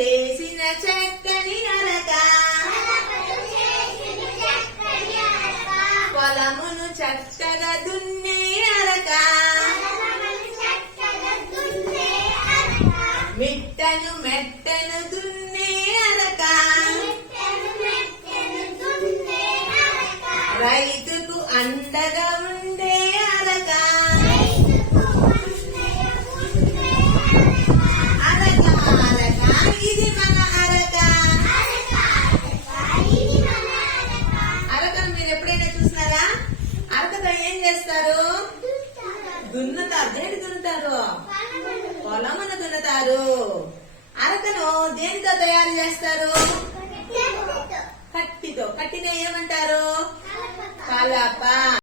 చేసిన చక్కని అరక పొలమును చక్కగా దున్నే అరక మిట్టను మెట్టను దున్నే అరక రైతుకు అండగా ఉండే అరక అరక అరక ఇది మన అరక. అరకను మీరు ఎప్పుడైనా చూసినారా? అరకతో ఏం చేస్తారు? దున్నుతారు. దేని దున్నుతారు? పొలమును దున్నుతారు. అరకను దేనితో తయారు చేస్తారు? కట్టితో. కట్టిన ఏమంటారు? కలప.